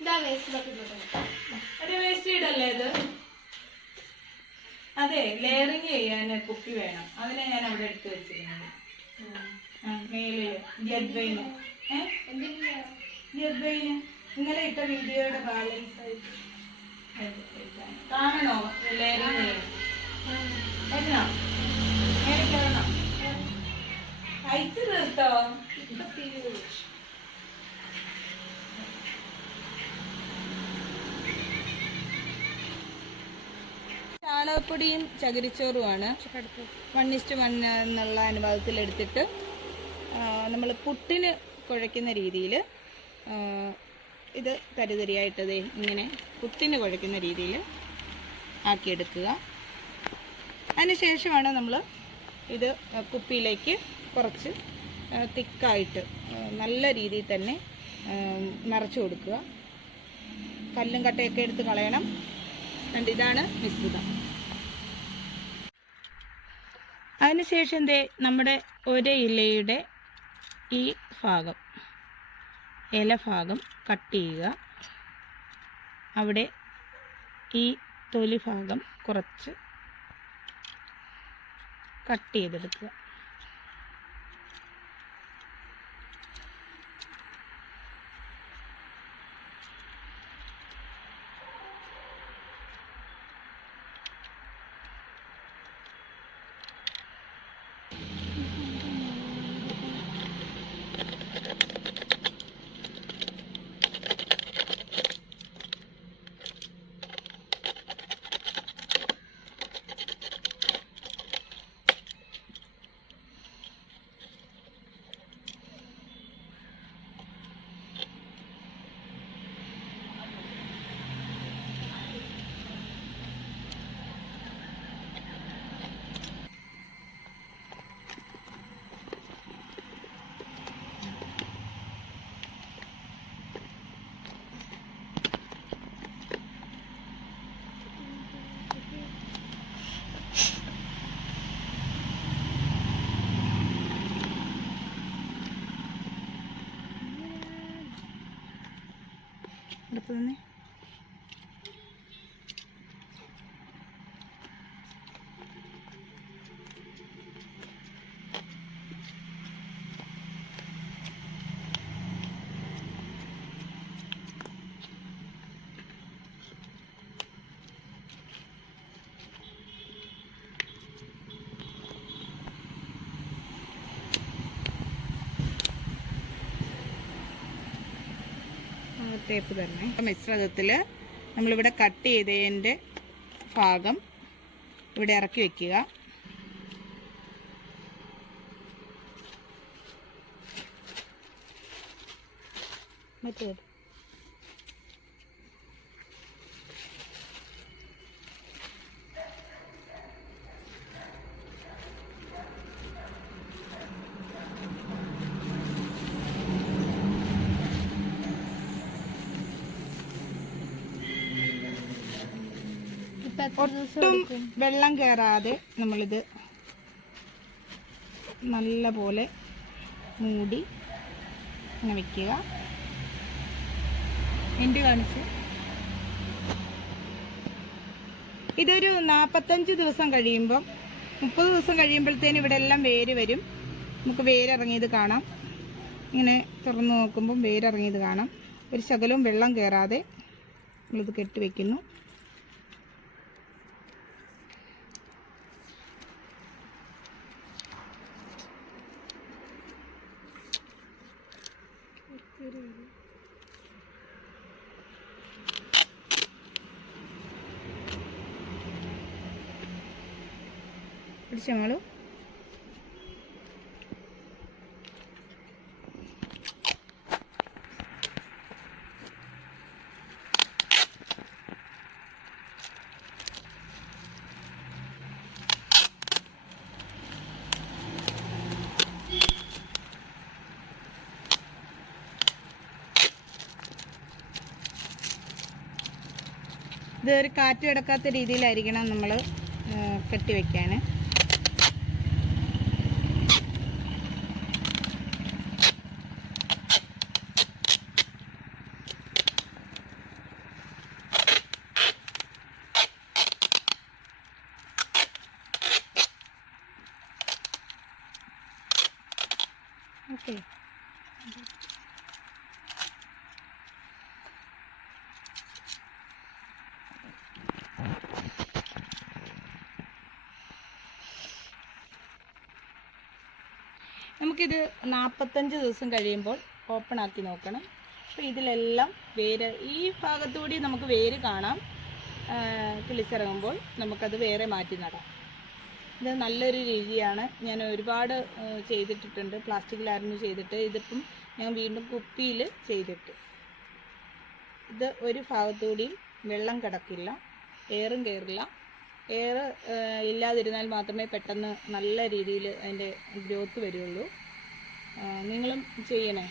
ഇതാ വേസ്റ്റ് ഒരു വേസ്റ്റ് ഇടല്ലേ ഇത്? അതെ ലെയറിങ് ചെയ്യാൻ കുപ്പി വേണം. അതിനെ ഞാൻ അവിടെ എടുത്ത് വെച്ചിരുന്നത് ജദ്വൈന് ജദ്വൈന് ഇന്നലെ ഇട്ട വീഡിയോയുടെ ബാലൻസ് ആയിട്ട് കാണണോ? ലെയറിങ് ചെയ്യാൻ. വരുന്നോ മേലെ കയറണോ? അയച്ചു തീർത്തോ? ചാണകപ്പൊടിയും ചകിരിച്ചോറുമാണ്. വൺ ഇസ്റ്റ് വൺ എന്നുള്ള അനുപാതത്തിൽ എടുത്തിട്ട് നമ്മൾ പുട്ടിന് കുഴയ്ക്കുന്ന രീതിയിൽ ഇത് തരിതരിയായിട്ട് ദേ ഇങ്ങനെ പുട്ടിന് കുഴയ്ക്കുന്ന രീതിയിൽ ആക്കിയെടുക്കുക. അതിനുശേഷമാണ് നമ്മൾ ഇത് കുപ്പിയിലേക്ക് കുറച്ച് തിക്കായിട്ട് നല്ല രീതിയിൽ തന്നെ നിറച്ചു കൊടുക്കുക. കല്ലും കട്ടയൊക്കെ എടുത്ത് കളയണം. കണ്ട് ഇതാണ് മിശ്രിതം. അതിനുശേഷം ദേ നമ്മുടെ ഒരു ഇലയുടെ ഈ ഭാഗം ഇല ഭാഗം കട്ട് ചെയ്യുക. അവിടെ ഈ തൊലി ഭാഗം കുറച്ച് കട്ട് ചെയ്തെടുക്കുക. അടുത്ത് തന്നെ ടേപ്പ് തന്നെ. മിശ്രിതത്തിൽ നമ്മളിവിടെ കട്ട് ചെയ്തതിന്റെ ഭാഗം ഇവിടെ ഇറക്കി വയ്ക്കുക മറ്റേത്. ഒട്ടും വെള്ളം കയറാതെ നമ്മളിത് നല്ല പോലെ മൂടി ഇങ്ങനെ വെക്കുക. എന്റെ കാണിച്ച്? ഇതൊരു നാൽപ്പത്തഞ്ച് ദിവസം കഴിയുമ്പം മുപ്പത് ദിവസം കഴിയുമ്പോഴത്തേനും ഇവിടെ എല്ലാം വേര് വരും. നമുക്ക് വേരിറങ്ങിയത് കാണാം. ഇങ്ങനെ തുറന്ന് നോക്കുമ്പം വേരിറങ്ങിയത് കാണാം. ഒരു ശകലവും വെള്ളം കയറാതെ നമ്മളിത് കെട്ടി പിടിച്ചോ മോളു? ഇത് ഒരു കാറ്റ് കിടക്കാത്ത രീതിയിലായിരിക്കണം നമ്മൾ കെട്ടി ഓക്കെ. നമുക്കിത് നാൽപ്പത്തഞ്ച് ദിവസം കഴിയുമ്പോൾ ഓപ്പൺ ആക്കി നോക്കണം. അപ്പോൾ ഇതിലെല്ലാം വേര് ഈ ഭാഗത്തുകൂടി നമുക്ക് വേര് കാണാം. കിളിച്ചിറങ്ങുമ്പോൾ നമുക്കത് വേറെ മാറ്റി നടാം. ഇത് നല്ലൊരു രീതിയാണ്. ഞാൻ ഒരുപാട് ചെയ്തിട്ടിട്ടുണ്ട്. പ്ലാസ്റ്റിക്കിലായിരുന്നു ചെയ്തിട്ട്. ഇതിപ്പം ഞാൻ വീണ്ടും കുപ്പിയിൽ ചെയ്തിട്ട്. ഇത് ഒരു ഭാഗത്തുകൂടി വെള്ളം കിടക്കില്ല. എയറും കയറില്ല. എയർ ഇല്ലാതിരുന്നാൽ മാത്രമേ പെട്ടെന്ന് നല്ല രീതിയിൽ അതിന്റെ ഗ്രോത്ത് വരുള്ളൂ. നിങ്ങളും ചെയ്യണേ?